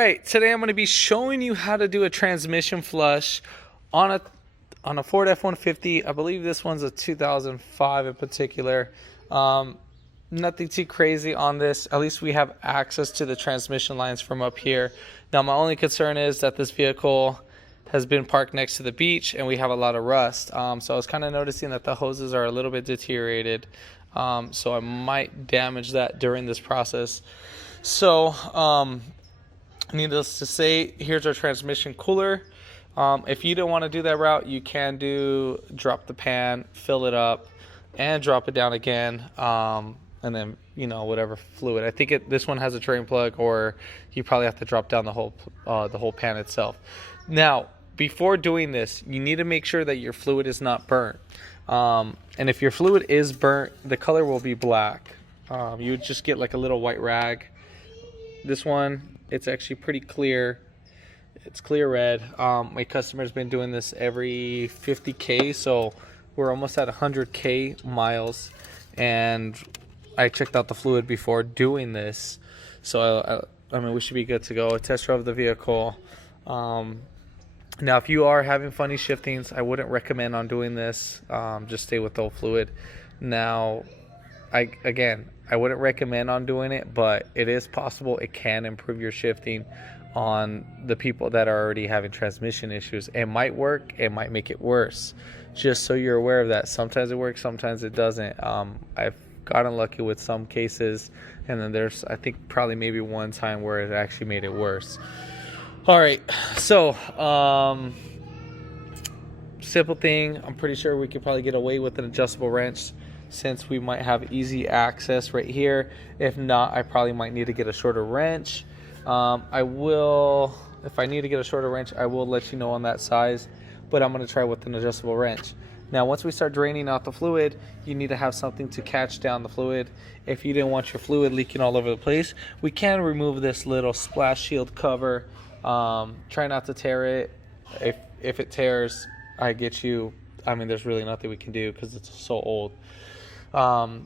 right, today I'm going to be showing you how to do a transmission flush on a Ford F-150. I believe this one's a 2005 in particular. Nothing too crazy on this. At least we have access to the transmission lines from up here. Now my only concern is that this vehicle has been parked next to the beach and we have a lot of rust. So I was kind of noticing that the hoses are a little bit deteriorated. So I might damage that during this process. So needless to say, here's our transmission cooler. If you don't want to do that route, you can do drop the pan, fill it up, and drop it down again. And then, you know, whatever fluid. I think this one has a drain plug, or you probably have to drop down the whole pan itself. Now, before doing this, you need to make sure that your fluid is not burnt. And if your fluid is burnt, the color will be black. You would just get like a little white rag. This one, it's actually pretty clear. It's clear red. My customer's been doing this every 50K, so we're almost at 100K miles. And I checked out the fluid before doing this, so I mean, we should be good to go. A test drive of the vehicle. Now, if you are having funny shiftings, I wouldn't recommend on doing this. Just stay with old fluid. Now, I wouldn't recommend on doing it, but it is possible it can improve your shifting on the people that are already having transmission issues. It might work, it might make it worse. Just so you're aware of that. Sometimes it works, sometimes it doesn't. I've gotten lucky with some cases, and then there's, I think, probably maybe one time where it actually made it worse. All right, so simple thing. I'm pretty sure we could probably get away with an adjustable wrench, since we might have easy access right here. If not, I probably might need to get a shorter wrench. I will, if I need to get a shorter wrench, I will let you know on that size, but I'm going to try with an adjustable wrench. Now, once we start draining out the fluid, you need to have something to catch down the fluid. If you didn't want your fluid leaking all over the place, we can remove this little splash shield cover. Try not to tear it. If it tears, I get you. I mean, there's really nothing we can do because it's so old. All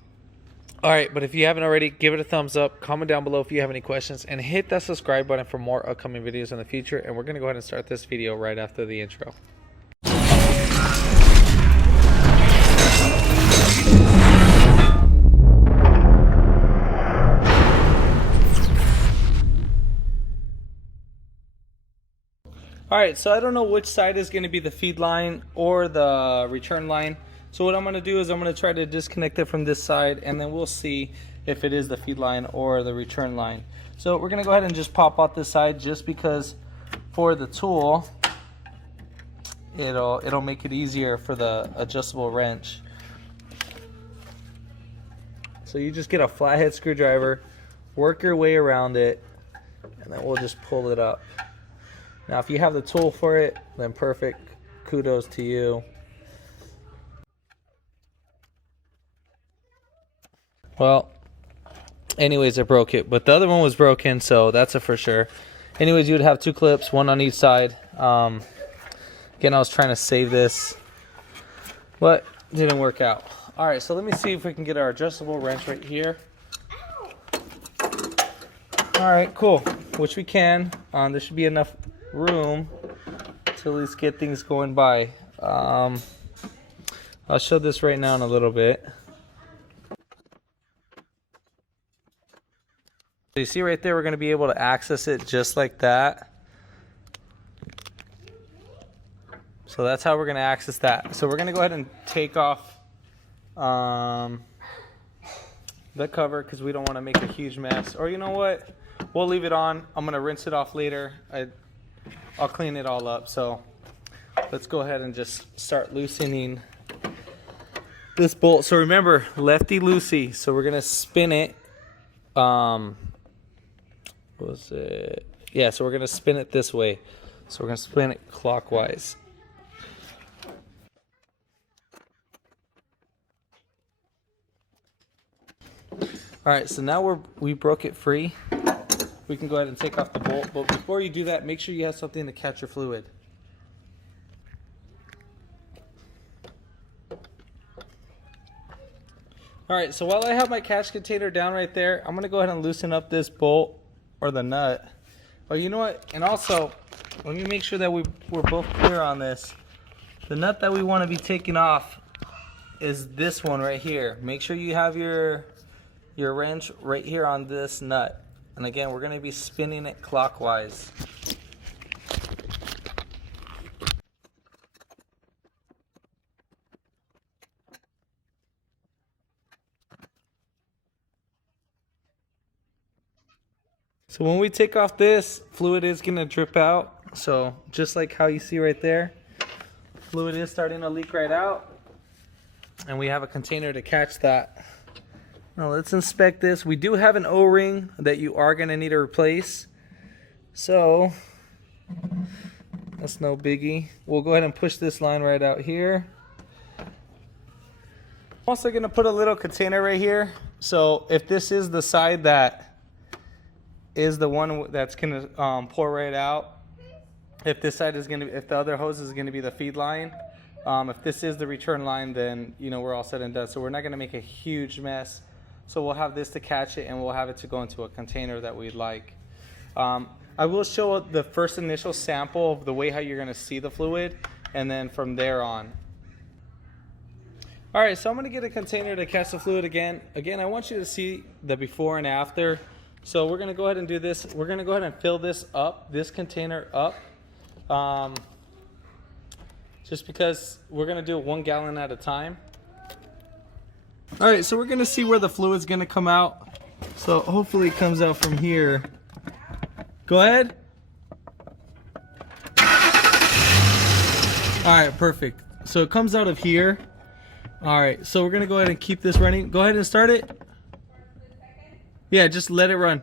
right, but if you haven't already, give it a thumbs up, comment down below if you have any questions, and hit that subscribe button for more upcoming videos in the future. And we're going to go ahead and start this video right after the intro. Alright, so I don't know which side is going to be the feed line or the return line. So what I'm going to do is I'm going to try to disconnect it from this side, and then we'll see if it is the feed line or the return line. So we're going to go ahead and just pop out this side, just because for the tool, it'll make it easier for the adjustable wrench. So you just get a flathead screwdriver, work your way around it, and then we'll just pull it up. Now, if you have the tool for it, then perfect. Kudos to you. Well, anyways, I broke it, but the other one was broken, so that's a for sure. Anyways, you would have two clips, one on each side. Again, I was trying to save this, but it didn't work out. All right, so let me see if we can get our adjustable wrench right here. All right, cool, which we can. There should be enough room to at least get things going by. I'll show this right now in a little bit. So you see right there, we're going to be able to access it just like that. So that's how we're going to access that. So we're going to go ahead and take off the cover, because we don't want to make a huge mess. Or you know what? We'll leave it on. I'm going to rinse it off later. I'll clean it all up. So let's go ahead and just start loosening this bolt. So remember, lefty loosey. So we're going to spin it. Was it? Yeah, so we're going to spin it this way. So we're going to spin it clockwise. All right, so now we broke it free. We can go ahead and take off the bolt, but before you do that, make sure you have something to catch your fluid. All right, so while I have my catch container down right there, I'm gonna go ahead and loosen up this bolt or the nut. Oh, you know what? And also, let me make sure that we're both clear on this. The nut that we want to be taking off is this one right here. Make sure you have your wrench right here on this nut. And again, we're going to be spinning it clockwise. So when we take off this, fluid is going to drip out. So just like how you see right there, fluid is starting to leak right out. And we have a container to catch that. Now let's inspect this. We do have an O-ring that you are going to need to replace. So that's no biggie. We'll go ahead and push this line right out here. I'm also going to put a little container right here. So if this is the side that is the one that's going to pour right out, if this side is going to, if the other hose is going to be the feed line, if this is the return line, then you know we're all said and done. So we're not going to make a huge mess. So we'll have this to catch it, and we'll have it to go into a container that we'd like. I will show the first initial sample of the way how you're going to see the fluid, and then from there on. All right, so I'm going to get a container to catch the fluid again. Again, I want you to see the before and after. So we're going to go ahead and do this. We're going to go ahead and fill this up, this container up. Just because we're going to do it 1 gallon at a time. All right, so we're going to see where the fluid's going to come out. So hopefully it comes out from here. Go ahead. All right, perfect. So it comes out of here. All right, so we're going to go ahead and keep this running. Go ahead and start it. Yeah, just let it run.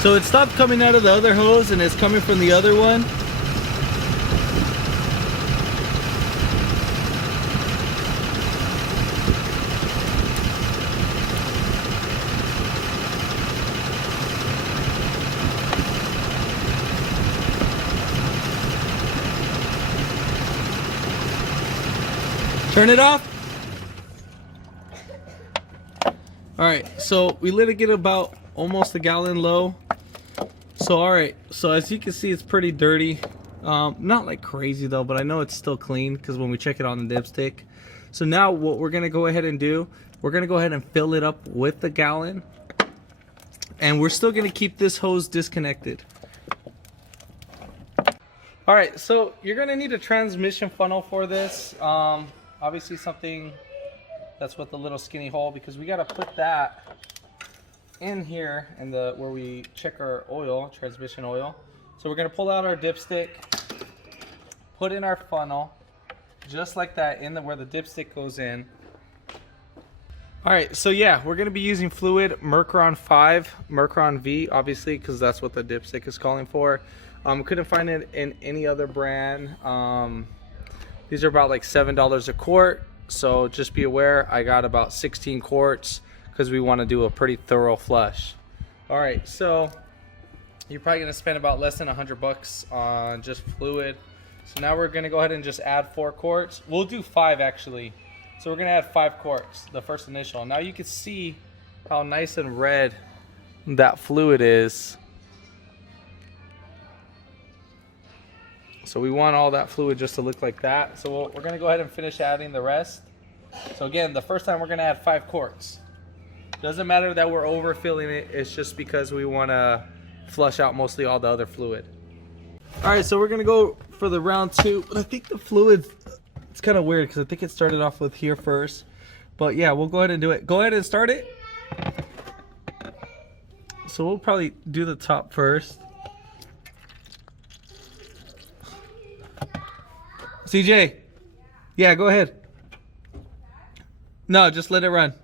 So it stopped coming out of the other hose and it's coming from the other one. Turn it off. All right, so we let it get about almost a gallon low. So all right, so as you can see, it's pretty dirty. Not like crazy though, but I know it's still clean because when we check it on the dipstick. So now what we're gonna go ahead and do, we're gonna go ahead and fill it up with the gallon, and we're still gonna keep this hose disconnected. All right, so you're gonna need a transmission funnel for this. Obviously something that's with a little skinny hole, because we gotta put that in here in the where we check our oil, transmission oil. So we're gonna pull out our dipstick, put in our funnel, just like that, in the where the dipstick goes in. All right, so yeah, we're gonna be using fluid Mercron 5, Mercron V, obviously, because that's what the dipstick is calling for. Couldn't find it in any other brand. These are about like $7 a quart. So just be aware, I got about 16 quarts because we want to do a pretty thorough flush. All right, so you're probably gonna spend about less than $100 on just fluid. So now we're gonna go ahead and just add 4 quarts. We'll do 5 actually. So we're gonna add 5 quarts, the first initial. Now you can see how nice and red that fluid is. So we want all that fluid just to look like that. So we're gonna go ahead and finish adding the rest. So again, the first time we're gonna add 5 quarts. Doesn't matter that we're overfilling it, it's just because we wanna flush out mostly all the other fluid. All right, so we're gonna go for the round 2. But I think the fluid, it's kind of weird because I think it started off with here first. But yeah, we'll go ahead and do it. Go ahead and start it. So we'll probably do the top first. CJ, yeah, go ahead. No, just let it run.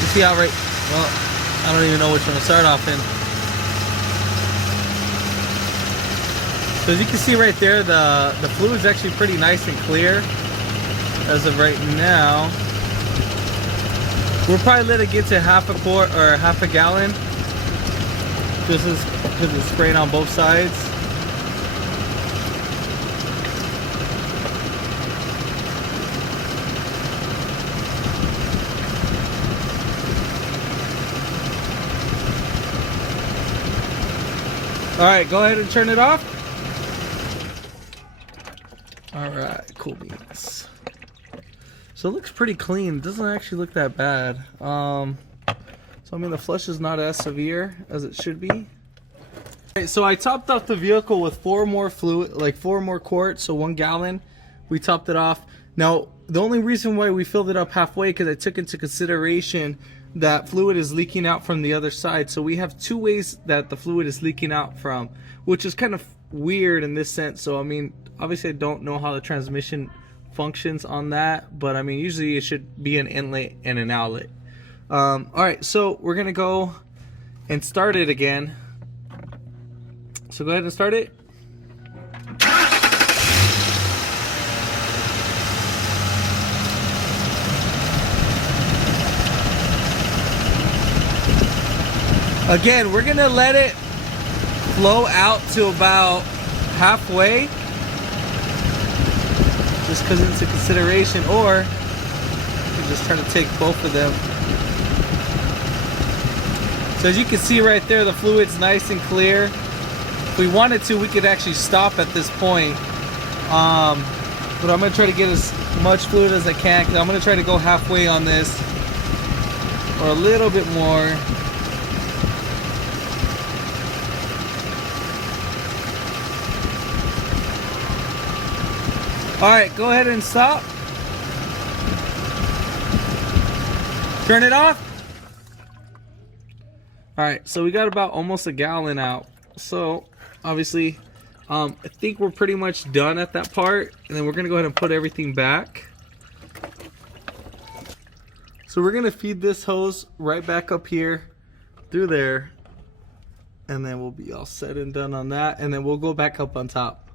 You see how right, well, I don't even know which one to start off in. So as you can see right there, the fluid's actually pretty nice and clear as of right now. We'll probably let it get to half a quart or half a gallon, just because it's spraying on both sides. All right, go ahead and turn it off. All right, cool beans. So it looks pretty clean. It doesn't actually look that bad. So I mean, the flush is not as severe as it should be. All right, so I topped off the vehicle with 4 more fluid, like 4 more quarts, so 1 gallon. We topped it off. Now, the only reason why we filled it up halfway, because I took into consideration that fluid is leaking out from the other side. So we have 2 ways that the fluid is leaking out from, which is kind of weird in this sense. So I mean, obviously I don't know how the transmission functions on that, but I mean, usually it should be an inlet and an outlet. All right, so we're gonna go and start it again. So go ahead and start it. Again, we're gonna let it flow out to about halfway, just because it's a consideration, or you can just try to take both of them. So as you can see right there, the fluid's nice and clear. If we wanted to, we could actually stop at this point. But I'm gonna try to get as much fluid as I can, because I'm gonna try to go halfway on this, or a little bit more. All right, go ahead and stop. Turn it off. All right, so we got about almost a gallon out. So obviously, I think we're pretty much done at that part. And then we're gonna go ahead and put everything back. So we're gonna feed this hose right back up here through there. And then we'll be all set and done on that. And then we'll go back up on top.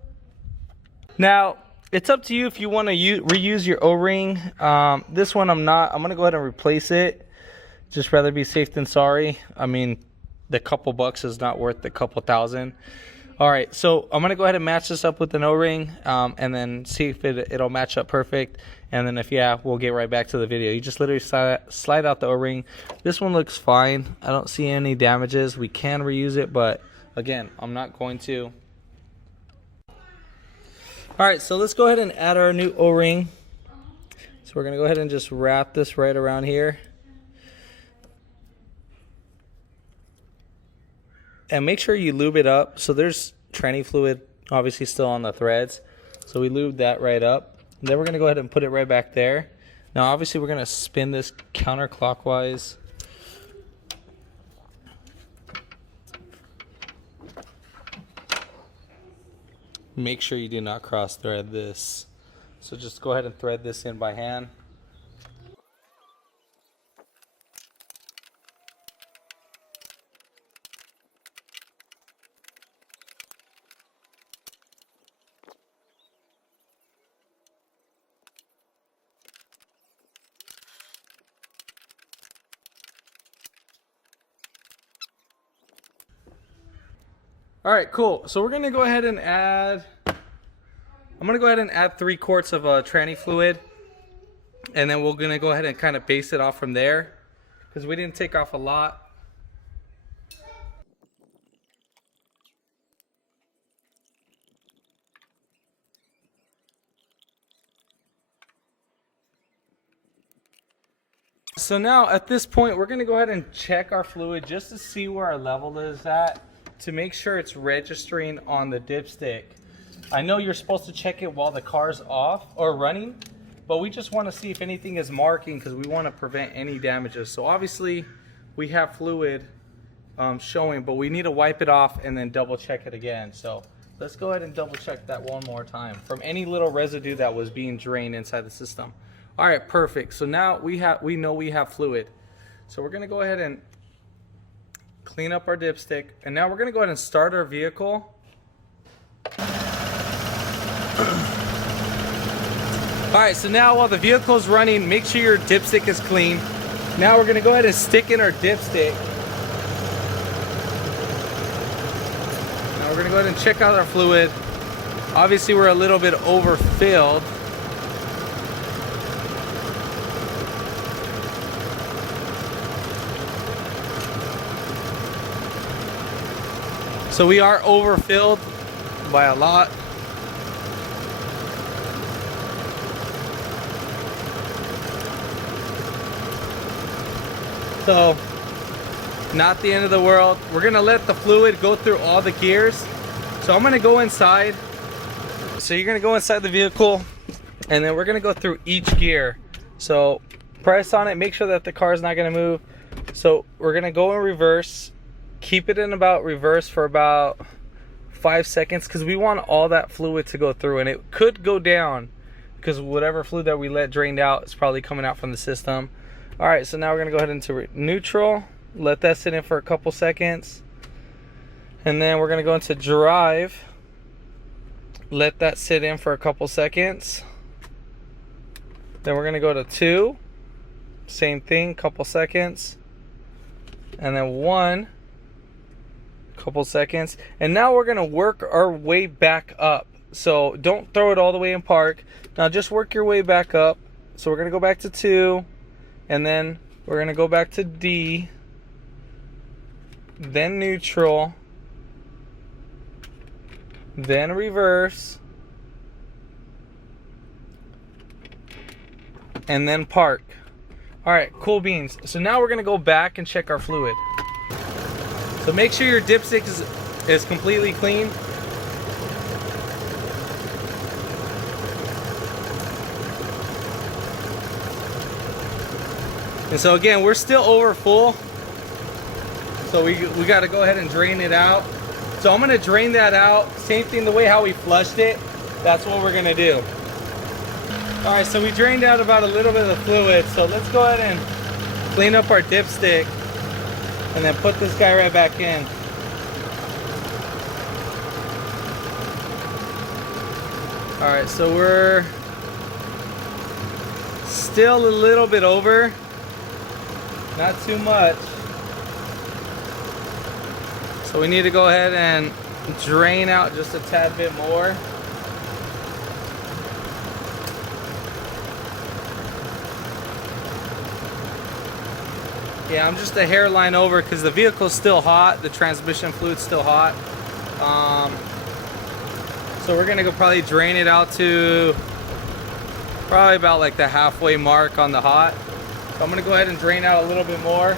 Now, it's up to you if you want to reuse your O-ring. This one I'm not. I'm going to go ahead and replace it. Just rather be safe than sorry. I mean, the couple bucks is not worth the couple thousand. All right, so I'm going to go ahead and match this up with an O-ring, and then see if it'll match up perfect. And then if yeah, we'll get right back to the video. You just literally slide out the O-ring. This one looks fine. I don't see any damages. We can reuse it, but again, I'm not going to. All right, so let's go ahead and add our new O-ring. So we're gonna go ahead and just wrap this right around here. And make sure you lube it up. So there's tranny fluid obviously still on the threads. So we lube that right up. And then we're gonna go ahead and put it right back there. Now obviously we're gonna spin this counterclockwise. Make sure you do not cross thread this. So just go ahead and thread this in by hand. All right, cool. So we're gonna go ahead and add, I'm gonna go ahead and add 3 quarts of tranny fluid, and then we're gonna go ahead and kind of base it off from there, because we didn't take off a lot. So now at this point, we're gonna go ahead and check our fluid just to see where our level is at, to make sure it's registering on the dipstick. I know you're supposed to check it while the car's off or running, but we just want to see if anything is marking, because we want to prevent any damages. So obviously we have fluid showing, but we need to wipe it off and then double check it again. So let's go ahead and double check that one more time from any little residue that was being drained inside the system. All right, perfect. So now we know we have fluid. So we're gonna go ahead and clean up our dipstick, and now we're gonna go ahead and start our vehicle. All right, so now while the vehicle is running, make sure your dipstick is clean. Now we're gonna go ahead and stick in our dipstick. Now we're gonna go ahead and check out our fluid. Obviously we're a little bit overfilled. So we are overfilled by a lot. So, not the end of the world. We're gonna let the fluid go through all the gears. So I'm gonna go inside. So you're gonna go inside the vehicle and then we're gonna go through each gear. So press on it, make sure that the car is not gonna move. So we're gonna go in reverse, keep it in about reverse for about 5 seconds because we want all that fluid to go through, and it could go down because whatever fluid that we let drained out is probably coming out from the system. All right, so now we're gonna go ahead into neutral, let that sit in for a couple seconds, and then we're gonna go into drive, let that sit in for a couple seconds. Then we're gonna go to 2, same thing, couple seconds, and then 1, couple seconds. And now we're gonna work our way back up. So don't throw it all the way in park. Now just work your way back up. So we're gonna go back to 2, and then we're gonna go back to D, then neutral, then reverse, and then park. All right, cool beans. So now we're gonna go back and check our fluid. So make sure your dipstick is completely clean. And so again, we're still over full. So we got to go ahead and drain it out. So I'm going to drain that out. Same thing the way how we flushed it. That's what we're going to do. All right, so we drained out about a little bit of the fluid. So let's go ahead and clean up our dipstick and then put this guy right back in. All right, so we're still a little bit over. Not too much. So we need to go ahead and drain out just a tad bit more. Yeah, I'm just a hairline over because the vehicle's still hot. The transmission fluid's still hot. So we're gonna go probably drain it out to probably about like the halfway mark on the hot. So I'm gonna go ahead and drain out a little bit more.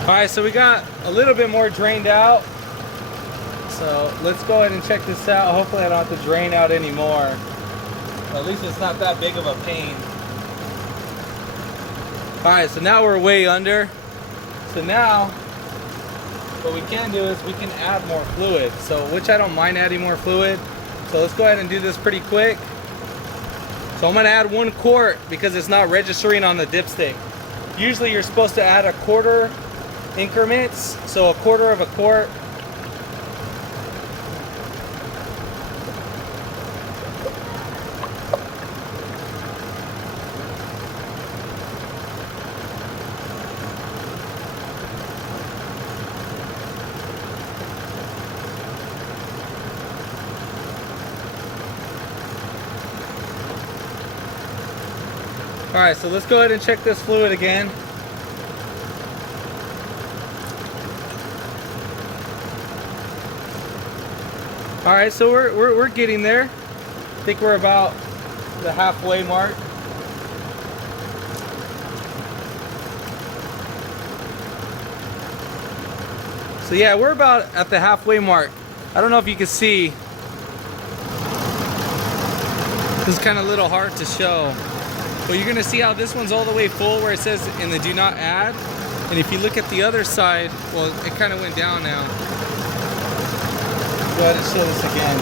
All right, so we got a little bit more drained out. So let's go ahead and check this out. Hopefully I don't have to drain out anymore. At least it's not that big of a pain. All right, so now we're way under. So now what we can do is we can add more fluid. So which I don't mind adding more fluid. So let's go ahead and do this pretty quick. So I'm gonna add 1 quart because it's not registering on the dipstick. Usually you're supposed to add a quarter increments, so a quarter of a quart. All right, so let's go ahead and check this fluid again. All right, so we're getting there. I think we're about the halfway mark. So yeah, we're about at the halfway mark. I don't know if you can see. This is kind of a little hard to show. But you're gonna see how this one's all the way full where it says in the do not add. And if you look at the other side, well, it kind of went down now. Go ahead and show this again.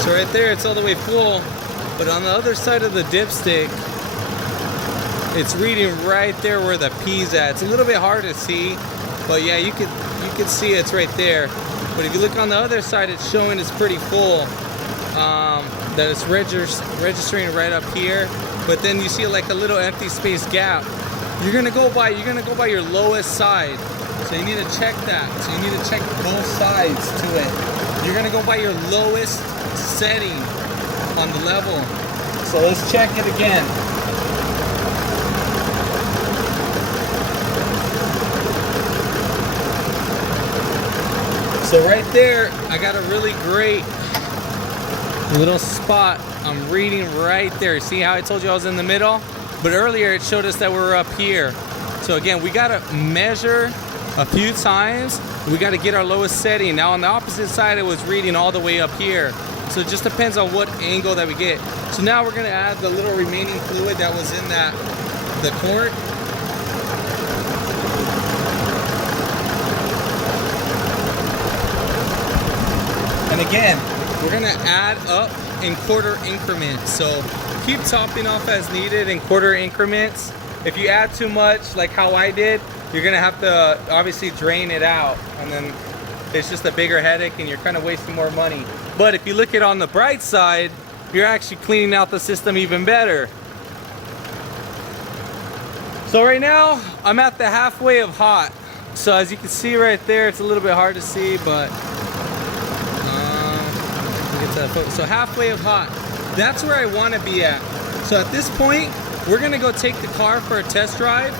So right there, it's all the way full. But on the other side of the dipstick, it's reading right there where the P's at. It's a little bit hard to see, but yeah, you could see it's right there. But if you look on the other side, it's showing it's pretty full. That it's registering right up here, but then you see like a little empty space gap. You're gonna go by your lowest side. So you need to check that. So you need to check both sides to it. You're gonna go by your lowest setting on the level. So let's check it again. So right there, I got a really great little spot. I'm reading right there. See how I told you I was in the middle? But earlier it showed us that we were up here. So again, we gotta measure a few times. We gotta get our lowest setting. Now on the opposite side, it was reading all the way up here. So it just depends on what angle that we get. So now we're gonna add the little remaining fluid that was in the quart. And again, we're gonna add up in quarter increments. So keep topping off as needed in quarter increments. If you add too much, like how I did, you're gonna have to obviously drain it out, and then it's just a bigger headache and you're kind of wasting more money. But if you look at it on the bright side, you're actually cleaning out the system even better. So right now, I'm at the halfway of hot. So as you can see right there, it's a little bit hard to see, but so halfway of hot, that's where I want to be at. So at this point, we're gonna go take the car for a test drive,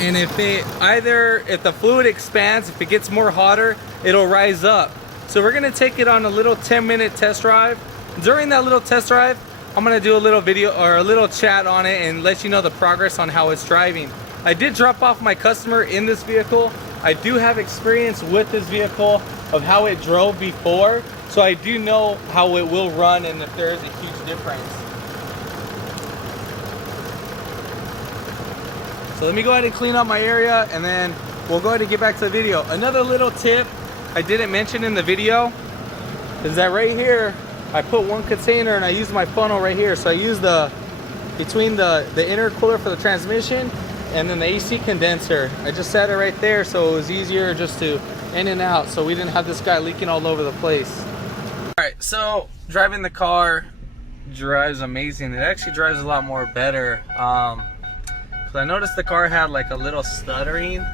and if the fluid expands, if it gets more hotter, it'll rise up. So we're gonna take it on a little 10-minute test drive. During that little test drive, I'm gonna do a little video or a little chat on it and let you know the progress on how it's driving. I did drop off my customer in this vehicle. I do have experience with this vehicle of how it drove before, so I do know how it will run and if there is a huge difference. So let me go ahead and clean up my area, and then we'll go ahead and get back to the video. Another little tip I didn't mention in the video is that right here, I put one container and I use my funnel right here. So I use between the intercooler for the transmission and then the AC condenser. I just set it right there so it was easier just to in and out, so we didn't have this guy leaking all over the place. All right, so driving the car drives amazing. It actually drives a lot more better. So I noticed the car had like a little stuttering,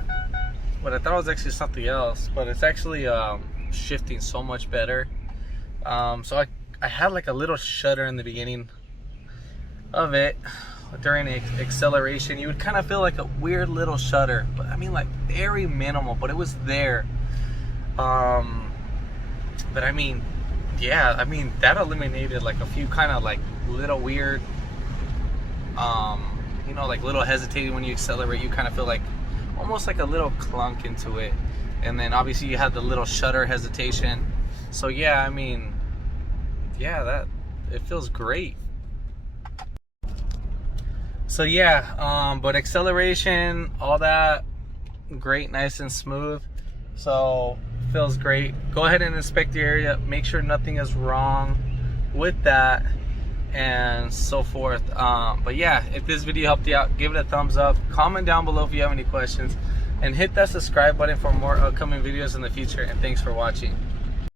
but I thought it was actually something else, but it's actually shifting so much better. So I had like a little shudder in the beginning of it. During acceleration, you would kind of feel like a weird little shudder, but I mean like very minimal, but it was there. But I mean, yeah, I mean that eliminated like a few kind of like little weird, you know, like little hesitating when you accelerate. You kind of feel like almost like a little clunk into it, and then obviously you had the little shudder hesitation. So yeah, I mean, yeah, that it feels great. So yeah, but acceleration, all that, great, nice and smooth. So feels great. Go ahead and inspect the area, make sure nothing is wrong with that and so forth. But yeah, if this video helped you out, give it a thumbs up, comment down below if you have any questions, and hit that subscribe button for more upcoming videos in the future. And thanks for watching.